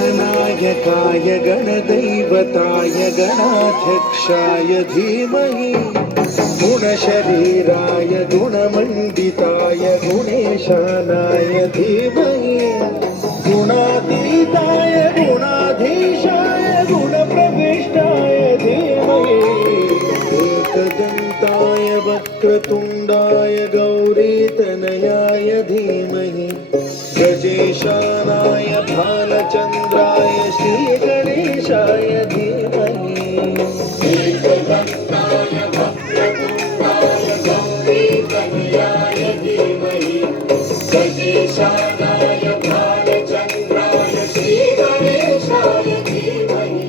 गणनायकाय गणदैवताय गणाध्यक्षाय धीमहि गुणशरीराय गुणमण्डिताय गुणेशानाय धीमहि गुणातीताय गुणाधीशाय गुणप्रविष्टाय धीमहि एकदन्ताय वक्रतुण्डाय गौरीतनयाय धीमहि गजेशानाय भालचन्द्राय श्रीगणेशाय धीमहि एकदन्ताय वक्रतुण्डाय गौरीतनयाय धीमहि गजेशानाय भालचन्द्राय श्रीगणेशाय धीमहि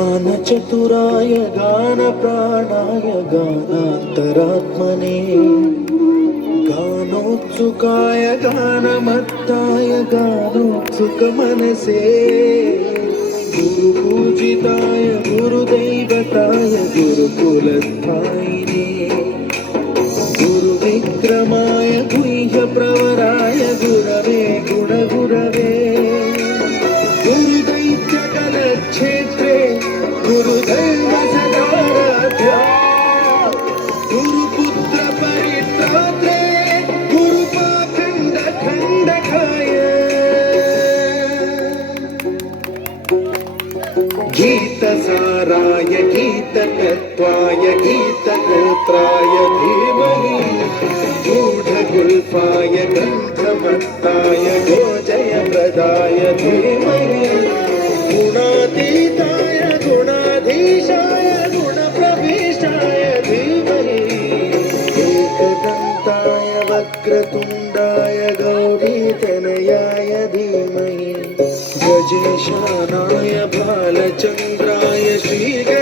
गानचतुराय गानप्राणाय गानान्तरात्मने गानोत्सुकाय गानमत्ताय गानोत्सुकमनसे गुरुपूजिताय गुरुदैवताय गुरुकुलस्थायिने गुरुविक्रमाय गुह्यप्रवराय गुरवे गुणगुरवे गुरुदैत्यकलक्षेत्रे गुरुदैव सदाराध्या गुरुपुत्र परित्रात्रे गुरुपाखण्ड खण्डकाय गीतसाराय गीततत्त्वाय गीतकर्त्राय धीमहि गूढगुल्फाय ग्रन्थमत्ताय गोजयप्रदाय धीमहि गुणातीताय गुणाधीशाय गुणप्रविष्टाय धीमहि एकदन्ताय वक्रतुण्डाय गौरीतनयाय धीमहि गजेशानाय भालचन्द्राय श्रीगणेशाय